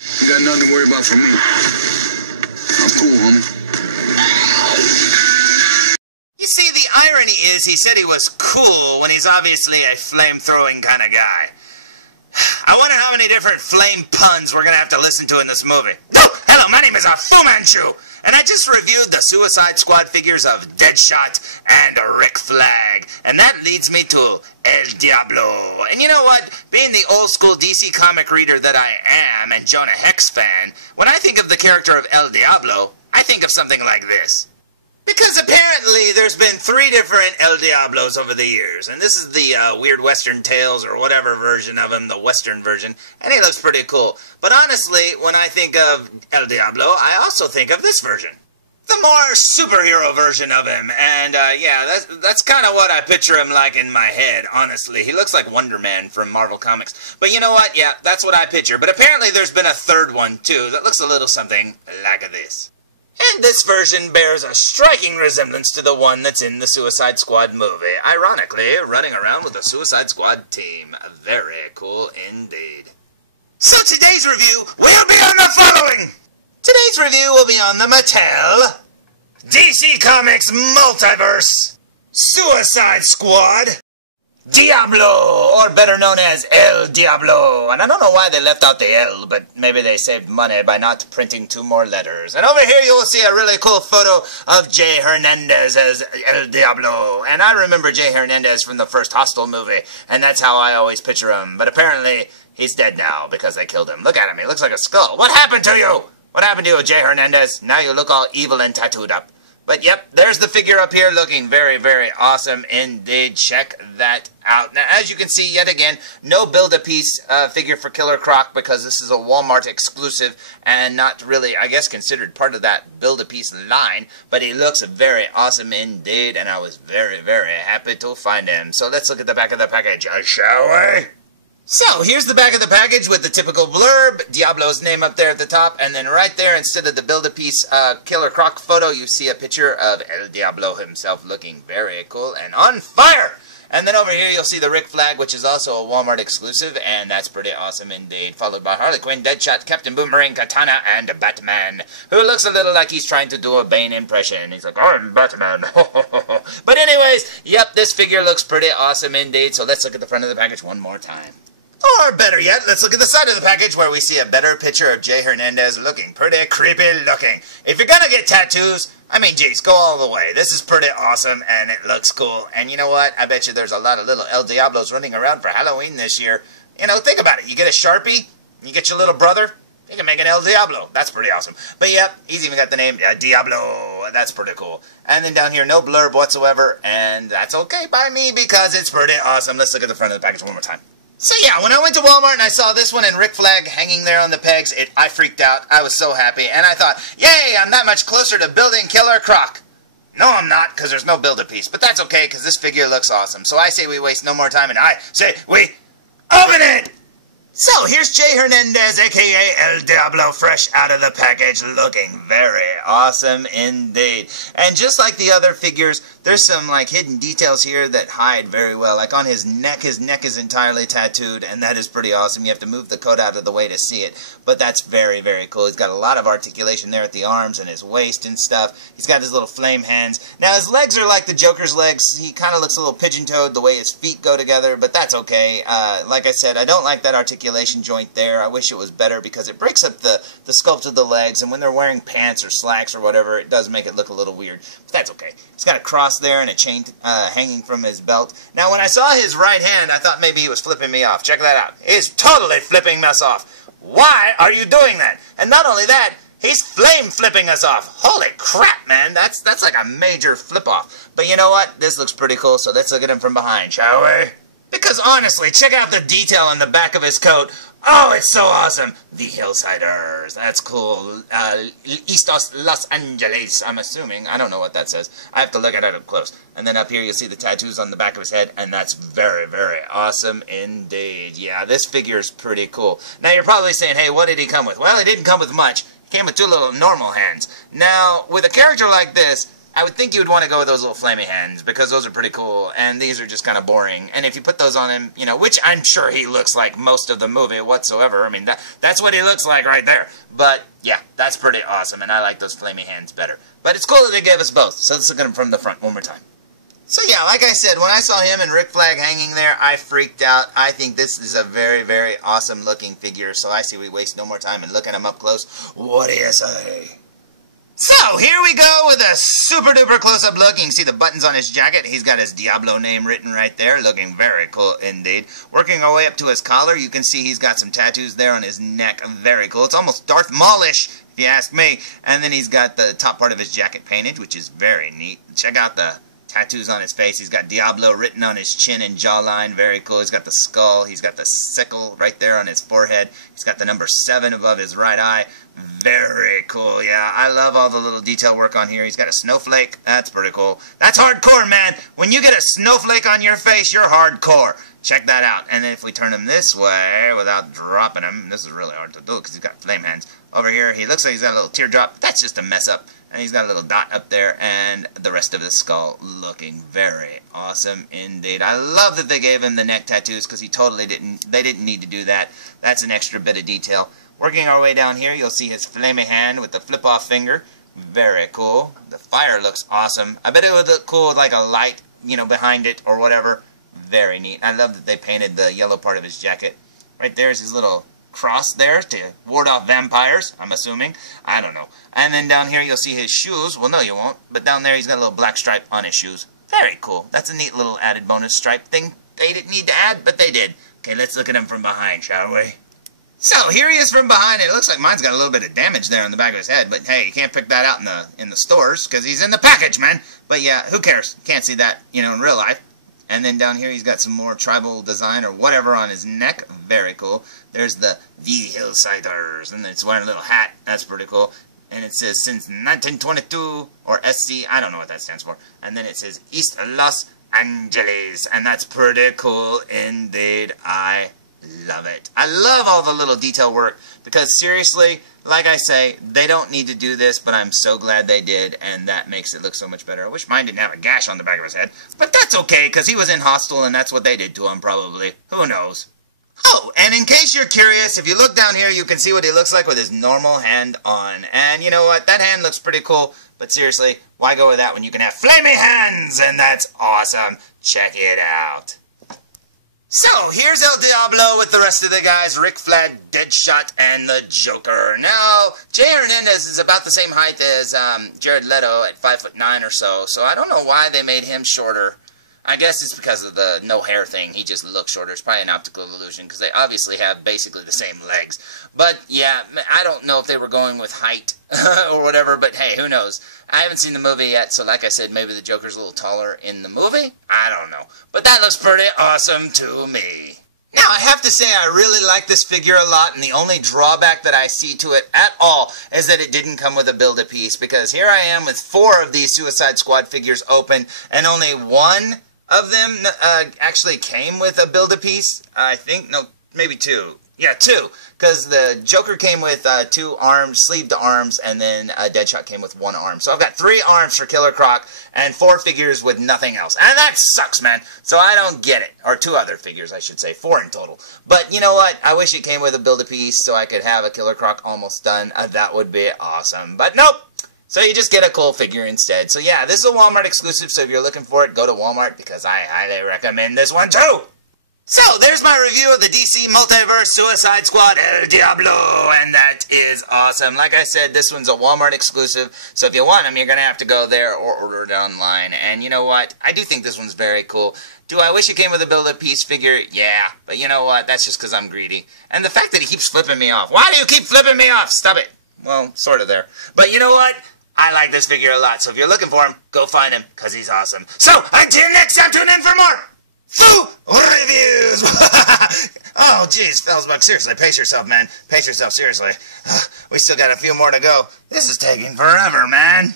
You got nothing to worry about from me. I'm cool, homie. You see, the irony is he said he was cool when he's obviously a flame-throwing kind of guy. I wonder how many different flame puns we're going to have to listen to in this movie. Oh, hello, my name is Fu Manchu, and I just reviewed the Suicide Squad figures of Deadshot and Rick Flag, and that leads me to El Diablo. And you know what? Being the old-school DC comic reader that I am and Jonah Hex fan, when I think of the character of El Diablo, I think of something like this. Because apparently there's been 3 different El Diablos over the years, and this is the Weird Western Tales or whatever version of him, the Western version, and he looks pretty cool. But honestly, when I think of El Diablo, I also think of this version. The more superhero version of him, and yeah, that's kind of what I picture him like in my head, honestly. He looks like Wonder Man from Marvel Comics. But you know what? Yeah, that's what I picture. But apparently there's been a 3rd one, too, that looks a little something like this. And this version bears a striking resemblance to the one that's in the Suicide Squad movie. Ironically, running around with the Suicide Squad team. Very cool indeed. So today's review will be on the following. Today's review will be on the Mattel DC Comics Multiverse Suicide Squad Diablo, or better known as El Diablo. And I don't know why they left out the L, but maybe they saved money by not printing 2 more letters. And over here you will see a really cool photo of Jay Hernandez as El Diablo. And I remember Jay Hernandez from the first Hostel movie, and that's how I always picture him. But apparently he's dead now because they killed him. Look at him, he looks like a skull. What happened to you? What happened to you, Jay Hernandez? Now you look all evil and tattooed up. But yep, there's the figure up here looking very, very awesome indeed. Check that out. Now, as you can see, yet again, no Build-A-Piece figure for Killer Croc because this is a Walmart exclusive and not really, I guess, considered part of that Build-A-Piece line. But he looks very awesome indeed, and I was very, very happy to find him. So let's look at the back of the package, shall we? So, here's the back of the package with the typical blurb, Diablo's name up there at the top, and then right there, instead of the Build-A-Piece Killer Croc photo, you see a picture of El Diablo himself looking very cool and on fire! And then over here, you'll see the Rick Flag, which is also a Walmart exclusive, and that's pretty awesome indeed, followed by Harley Quinn, Deadshot, Captain Boomerang, Katana, and Batman, who looks a little like he's trying to do a Bane impression. He's like, I'm Batman. But anyways, yep, this figure looks pretty awesome indeed, so let's look at the front of the package one more time. Or better yet, let's look at the side of the package where we see a better picture of Jay Hernandez looking pretty creepy looking. If you're gonna get tattoos, I mean, geez, go all the way. This is pretty awesome and it looks cool. And you know what? I bet you there's a lot of little El Diablos running around for Halloween this year. You know, think about it. You get a Sharpie, you get your little brother, you can make an El Diablo. That's pretty awesome. But yep, he's even got the name Diablo. That's pretty cool. And then down here, no blurb whatsoever. And that's okay by me because it's pretty awesome. Let's look at the front of the package one more time. So yeah, when I went to Walmart and I saw this one and Rick Flag hanging there on the pegs, I freaked out. I was so happy. And I thought, yay, I'm that much closer to building Killer Croc. No, I'm not, because there's no Build-A-Piece. But that's okay, because this figure looks awesome. So I say we waste no more time, and I say we open it! So, here's Jay Hernandez, a.k.a. El Diablo, fresh out of the package, looking very awesome indeed. And just like the other figures, there's some, like, hidden details here that hide very well. Like on his neck is entirely tattooed, and that is pretty awesome. You have to move the coat out of the way to see it. But that's very, very cool. He's got a lot of articulation there at the arms and his waist and stuff. He's got his little flame hands. Now, his legs are like the Joker's legs. He kind of looks a little pigeon-toed the way his feet go together, but that's okay. Like I said, I don't like that articulation joint there. I wish it was better because it breaks up the sculpt of the legs, and when they're wearing pants or slacks or whatever, it does make it look a little weird. But that's okay. He's got a cross there and a chain hanging from his belt. Now, when I saw his right hand, I thought maybe he was flipping me off. Check that out. He's totally flipping us off. Why are you doing that? And not only that, he's flame flipping us off. Holy crap, man. That's like a major flip off. But you know what? This looks pretty cool, so let's look at him from behind, shall we? Because honestly, check out the detail on the back of his coat. Oh, it's so awesome. The Hillsiders. That's cool. Estos Los Angeles, I'm assuming. I don't know what that says. I have to look at it up close. And then up here you'll see the tattoos on the back of his head, and that's very, very awesome indeed. Yeah, this figure is pretty cool. Now, you're probably saying, hey, what did he come with? Well, he didn't come with much. He came with 2 little normal hands. Now, with a character like this, I would think you would want to go with those little flamey hands, because those are pretty cool, and these are just kind of boring. And if you put those on him, you know, which I'm sure he looks like most of the movie whatsoever. I mean, that's what he looks like right there. But, yeah, that's pretty awesome, and I like those flamey hands better. But it's cool that they gave us both, so let's look at them from the front one more time. So yeah, like I said, when I saw him and Rick Flag hanging there, I freaked out. I think this is a very, very awesome looking figure, so I say we waste no more time and look at him up close. What do you say? So, here we go with a super duper close-up look. You can see the buttons on his jacket. He's got his Diablo name written right there, looking very cool indeed. Working our way up to his collar, you can see he's got some tattoos there on his neck. Very cool. It's almost Darth Maul-ish, if you ask me. And then he's got the top part of his jacket painted, which is very neat. Check out the tattoos on his face. He's got Diablo written on his chin and jawline. Very cool. He's got the skull. He's got the sickle right there on his forehead. He's got the number 7 above his right eye. Very cool. Yeah, I love all the little detail work on here. He's got a snowflake. That's pretty cool. That's hardcore, man. When you get a snowflake on your face, you're hardcore. Check that out. And then if we turn him this way without dropping him, this is really hard to do because he's got flame hands. Over here, he looks like he's got a little teardrop. That's just a mess up. And he's got a little dot up there, and the rest of the skull looking very awesome indeed. I love that they gave him the neck tattoos because he totally didn't. They didn't need to do that. That's an extra bit of detail. Working our way down here, you'll see his flamey hand with the flip-off finger. Very cool. The fire looks awesome. I bet it would look cool with like a light, you know, behind it or whatever. Very neat. I love that they painted the yellow part of his jacket. Right there's his little cross there to ward off vampires, I'm assuming. I don't know. And then down here you'll see his shoes. Well, no, you won't. But down there he's got a little black stripe on his shoes. Very cool. That's a neat little added bonus stripe thing. They didn't need to add, but they did. Okay, let's look at him from behind, shall we? So, here he is from behind. It looks like mine's got a little bit of damage there on the back of his head. But hey, you can't pick that out in the stores because he's in the package, man. But yeah, who cares? Can't see that, you know, in real life. And then down here he's got some more tribal design or whatever on his neck. Very cool. There's the Hillsiders, and it's wearing a little hat. That's pretty cool. And it says since 1922, or SC, I don't know what that stands for. And then it says East Los Angeles, and that's pretty cool indeed. I love it. I love all the little detail work because seriously, like I say, they don't need to do this, but I'm so glad they did, and that makes it look so much better. I wish mine didn't have a gash on the back of his head, but that's okay because he was in Hostel, and that's what they did to him probably. Who knows? Oh, and in case you're curious, if you look down here, you can see what he looks like with his normal hand on. And you know what? That hand looks pretty cool, but seriously, why go with that when you can have flamey hands? And that's awesome. Check it out. So, here's El Diablo with the rest of the guys, Rick Flag, Deadshot, and the Joker. Now, Jay Hernandez is about the same height as Jared Leto at 5'9" or so I don't know why they made him shorter. I guess it's because of the no hair thing. He just looks shorter. It's probably an optical illusion because they obviously have basically the same legs. But yeah, I don't know if they were going with height or whatever, but hey, who knows? I haven't seen the movie yet, so like I said, maybe the Joker's a little taller in the movie. I don't know. But that looks pretty awesome to me. Now, I have to say I really like this figure a lot, and the only drawback that I see to it at all is that it didn't come with a Build-A-Piece, because here I am with 4 of these Suicide Squad figures open, and only one of them actually came with a Build-A-Piece. I think, no, maybe 2. Yeah, 2. Because the Joker came with 2 arms, sleeved arms, and then Deadshot came with 1 arm. So I've got 3 arms for Killer Croc, and 4 figures with nothing else. And that sucks, man. So I don't get it. Or 2 other figures, I should say. 4 in total. But you know what? I wish it came with a Build-A-Piece so I could have a Killer Croc almost done. That would be awesome. But nope. So you just get a cool figure instead. So yeah, this is a Walmart exclusive, so if you're looking for it, go to Walmart, because I highly recommend this one too! So, there's my review of the DC Multiverse Suicide Squad El Diablo, and that is awesome. Like I said, this one's a Walmart exclusive, so if you want them, you're going to have to go there or order it online. And you know what? I do think this one's very cool. Do I wish it came with a Build-A-Piece figure? Yeah, but you know what? That's just because I'm greedy. And the fact that he keeps flipping me off. Why do you keep flipping me off? Stop it. Well, sort of there. But you know what? I like this figure a lot, so if you're looking for him, go find him, because he's awesome. So, until next time, tune in for more Foo Reviews! Oh, jeez, felzbug, seriously, pace yourself, man. Pace yourself, seriously. We still got a few more to go. This is taking forever, man.